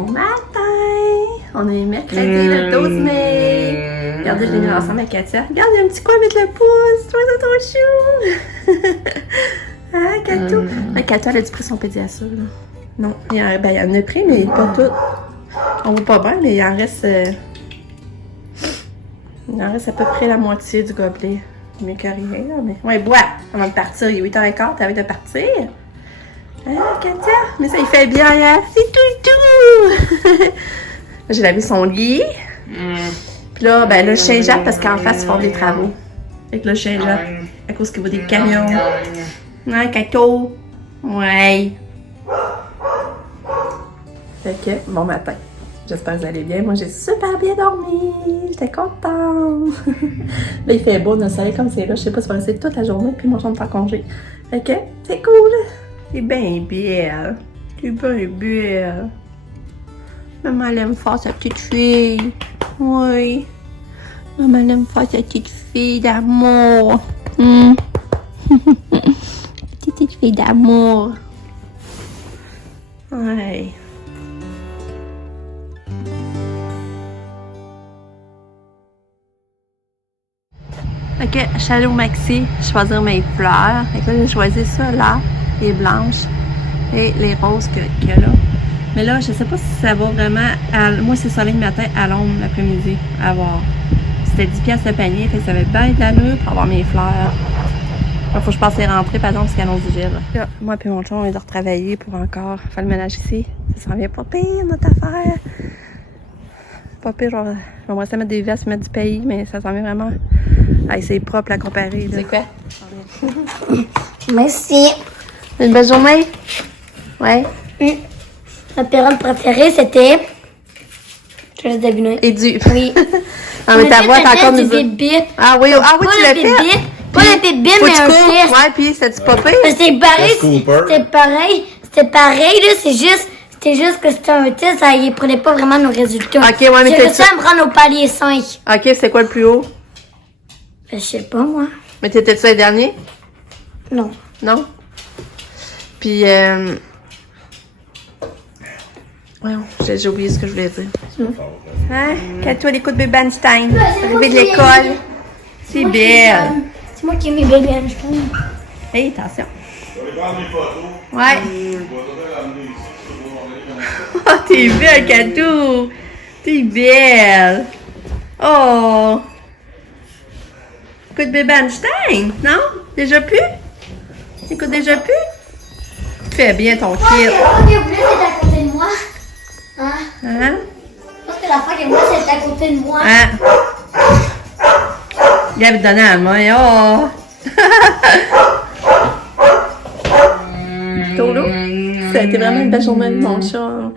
Bon matin! On est mercredi le 12 mai. Regardez, je l'ai mis ensemble avec Katia. Regarde, il y a un petit coin avec le pouce. Tu vois, c'est trop chou! Hein, Katou? Katia, elle a dû pris son pédiasure, là. Non, il y en a pris, mais pas tout. On voit pas bien, mais il en reste à peu près la moitié du gobelet. Mieux que rien, là, mais... Ouais, bois! Avant de partir, il est 8h15, t'as envie de partir? Hein, Katia? Mais ça, il fait bien, hein? C'est tout! J'ai lavé son lit. Puis là, ben, le chien jappe parce qu'en face, ils font des travaux. Fait que le chien jappe à cause qu'il voit des camions. Hein, Cato? Ouais. Fait que, bon matin. J'espère que vous allez bien. Moi, j'ai super bien dormi. J'étais contente. Là, il fait beau, le soleil comme c'est là. Je sais pas si ça va rester toute la journée, puis moi, je vais me faire congé. Fait que, c'est cool. C'est bien belle. C'est bien belle. Maman, elle aime faire sa petite fille. Oui. Maman, elle aime faire sa petite fille d'amour. Petite fille d'amour. Ouais. Ok, je suis allée au Maxi choisir mes fleurs. Fait que là, j'ai choisi ça là, les blanches et les roses qu'il y a là. Mais là, je sais pas si ça va vraiment. Moi, c'est soleil le matin, à l'ombre l'après-midi. À voir. C'était 10$ le panier, fait que ça avait bien de l'allure pour avoir mes fleurs. Il faut que je passe les rentrées, par exemple, parce qu'il y a l'annonce du gel. Là, moi et mon chum, on vient de retravailler pour encore faire le ménage ici. Ça s'en vient pas pire, notre affaire. Pas pire, genre, on va essayer de mettre des vestes, mettre du pays, mais ça s'en vient vraiment. Ah, c'est propre à comparer. C'est quoi? Merci. Une belle journée? Ouais. Ma période préférée, c'était... Je te laisse deviner. Et du. Oui. Non, mais ta voix est encore du nous. bébé. Ah oui, tu l'as fait? Pas le bébé, mais un fils. Ouais, puis c'est-tu pas pire? C'était pareil. C'était pareil, là. C'était juste que c'était un test, ça y prenait pas vraiment nos résultats. Ok, ouais, mais j'ai réussi à me rendre au palier 5. Ok, c'est quoi le plus haut? Je sais pas, moi. Mais t'étais-tu le dernier? Non. Non? Puis, ouais, j'ai oublié ce que je voulais dire. Hein? Qu'à-toi, l'écoute bébé Einstein. Arrivé de l'école. C'est belle. C'est moi qui ai mis bébé Einstein. Hey, attention. Je vais prendre des photos. Ouais. Je vais te l'amener ici. Oh, t'es belle, Katou! T'es belle! Oh! Écoute bébé Einstein, non? Déjà plus? Écoute déjà plus? Fais bien ton kit. Oh, le bleu, c'est à côté de moi. Hein? Hein? Je pense que la fois que moi, c'est à côté de moi. Hein? Viens me donner à la main. Oh! Tolo? Ça a été vraiment une belle journée avec mon chat.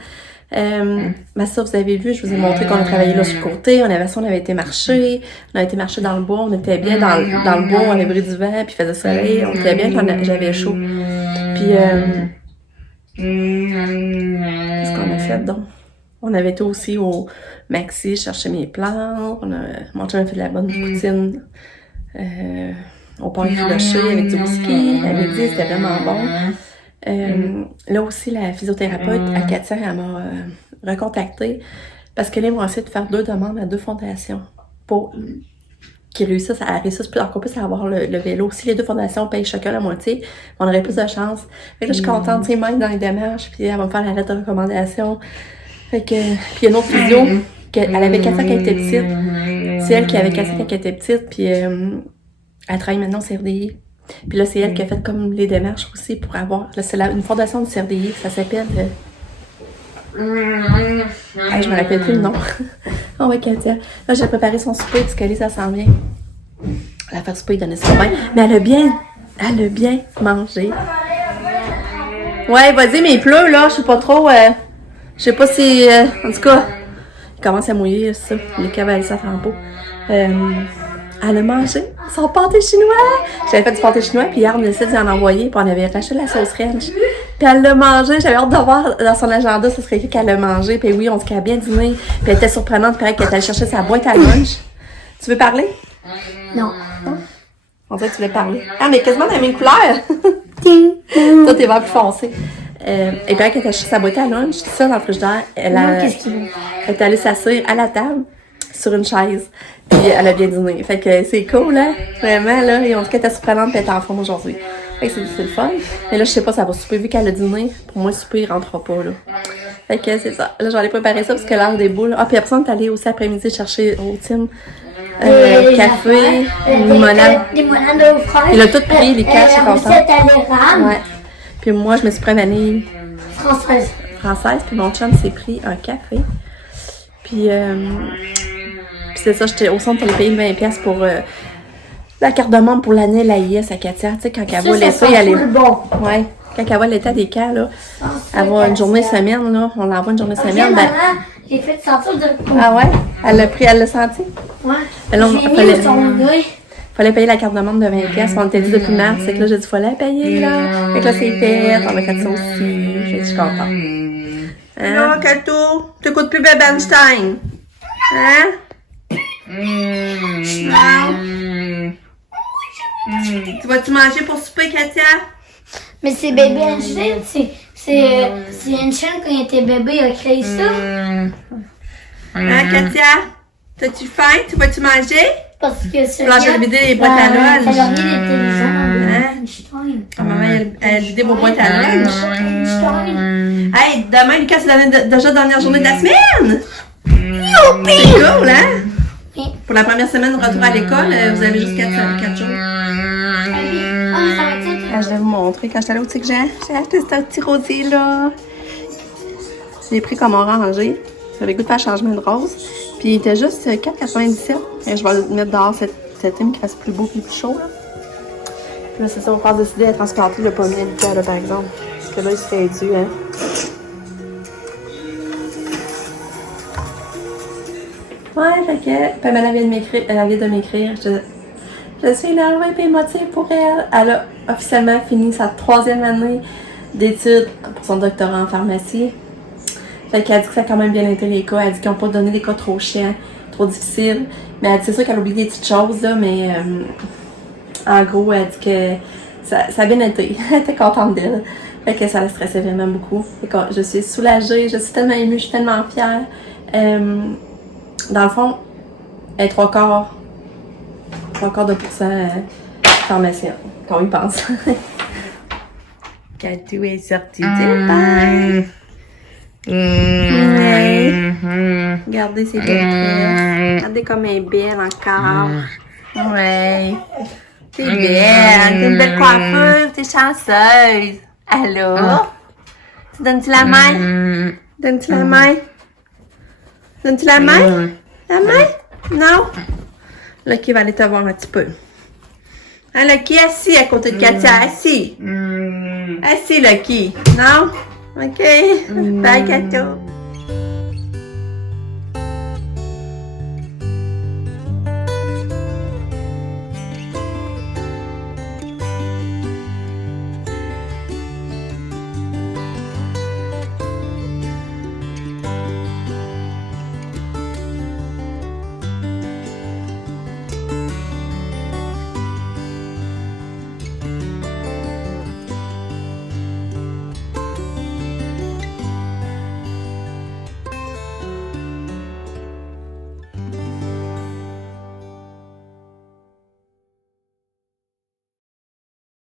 Ça, vous avez vu, je vous ai montré qu'on a travaillé là sur le côté. On avait été marcher. On a été marcher dans le bois. On était bien dans le bois. On avait pris du vent, puis il faisait soleil. On était bien quand j'avais chaud. Puis, qu'est-ce qu'on a fait donc? On avait été aussi au Maxi chercher mes plantes. Mon chum a fait de la bonne poutine au pain effiloché avec du whisky. À midi, c'était vraiment bon. Là aussi, la physiothérapeute à Katia, elle m'a recontactée parce qu'elle aimerait essayer de faire 2 demandes à 2 fondations pour qu'ils réussissent encore plus à avoir le vélo. Si les 2 fondations payent chacun la moitié, on aurait plus de chance. Fait que là, je suis contente, tu sais, même dans les démarches, puis elle va me faire la lettre de recommandation. Fait que, puis il y a une autre physio, elle avait Katia quand elle était petite. C'est elle qui avait Katia quand elle était petite, puis elle travaille maintenant au CRDI. Puis là, c'est elle qui a fait comme les démarches aussi pour avoir... Là, c'est une fondation du CRDI, ça s'appelle... je me rappelle plus le nom. Oh ouais, Katia. Là, j'ai préparé son souper, parce qu'Alice, ça s'en vient. Elle a fait souper, il donnait son bain. Mais elle a bien mangé. Ouais, vas-y, mais il pleut, là, je sais pas trop... je sais pas si... en tout cas, il commence à mouiller, c'est ça. Les cavaliers, ça flambeau. Elle a mangé son pâté chinois. J'avais fait du pâté chinois, puis hier, on a décidé d'en envoyer, puis on avait acheté la sauce French. Puis elle l'a mangé. J'avais hâte de voir dans son agenda, ce serait écrit qu'elle l'a mangé. Puis oui, on se qu'elle a bien dîné. Puis elle était surprenante, pareil, qu'elle était allée chercher sa boîte à lunch. Tu veux parler? Non. On dirait que tu voulais parler. Ah, mais quasiment dans la même couleur. Toi, t'es vert plus foncé. et puis, elle était acheté sa boîte à lunch, tout ça dans le frigidaire. Elle est allée s'asseoir à la table sur une chaise. Puis elle a bien dîné. Fait que c'est cool, hein? Vraiment, là. Et en tout cas, elle était surprenante et elle est en forme aujourd'hui. Fait que c'est le fun. Mais là, je sais pas, ça va souper. Vu qu'elle a dîné, pour moi, souper, il rentrera pas, là. Fait que c'est ça. Là, j'allais préparer ça parce que l'heure des boules. Ah, puis après ça, on est allé aussi après-midi chercher au Tim. Café, limonade. Limonade aux fraises. Il a tout pris, les quatre, je suis contente. Ouais. Ouais. Puis moi, je me suis pris une vanille Française. Puis mon chum s'est pris un café. Puis c'est ça, j'étais au centre pour aller payer 20$ pour la carte de membre pour l'année l'AIS à Katia. Tu sais, quand elle voit l'été, elle est. Bon. Ouais. Quand elle voit l'état des cas, là, elle va une journée semaine, là. On l'envoie une journée semaine. Ben... J'ai fait sentir de. Ah ouais? Elle l'a senti? Ouais. Ben là, J'ai fallait payer la carte de membre de 20$. On était dit depuis mars. C'est que là, j'ai dit, fallait payer, là. Fait que là, c'est fait. On a fait ça aussi. Je suis contente. Hein? Non, Kato, t'écoutes plus Bebenstein. Hein? Non. Tu vas-tu manger pour souper, Katia? Mais c'est bébé Einstein, c'est Einstein quand il était bébé, il a créé ça. Hein, Katia? T'as-tu faim? Tu vas-tu manger? Parce que c'est. Là, j'ai vidé les boîtes à lunch. Elle a mis l'intelligence Einstein. Ah, maman, elle a vidé vos boîtes à lunch. Einstein. Hey, demain, Lucas, c'est déjà la dernière journée de la semaine! C'est cool, hein? Oui. Pour la première semaine de retour à l'école, vous avez juste 4 jours. Ah, mais ça va être ça. Je vais vous montrer. Quand j'étais allée au Tic Jean, j'ai acheté ce petit rosier là. Je l'ai pris comme orangé. J'avais le goût de faire changement de rose. Puis il était juste 4,97. Et je vais le mettre dehors cet thème qui fasse plus beau et plus chaud. Là. Puis là, c'est ça, on va décider à transplanter le pommier là, par exemple. Parce que là, il se fait dû, hein. Ouais, fait que Pamela vient de m'écrire. Je suis énervée et émotive pour elle. Elle a officiellement fini sa 3e année d'études pour son doctorat en pharmacie. Fait qu'elle dit que ça a quand même bien été les cas. Elle dit qu'ils n'ont pas donné des cas trop chiants, trop difficiles. Mais elle dit c'est sûr qu'elle a oublié des petites choses, là, mais en gros, elle dit que ça a bien été. Elle était contente d'elle. Fait que ça la stressait vraiment beaucoup. Fait que je suis soulagée, je suis tellement émue, je suis tellement fière. Dans le fond, elle est 3/4 de pourcent pharmacien, quand on y pense. Katou est sortie du bain. Regardez ses détresses. Regardez comme elle est belle encore. Ouais. T'es belle. T'es une belle coiffure. T'es chanceuse. Allô? Tu donnes-tu la main? Donnes-tu la main? Donnes-tu la main? La main? Non? Lucky va aller te voir un petit peu. Hein, Lucky, assis à côté de Katia. Assis. Assis, Lucky. Non? OK. Bye, Kato.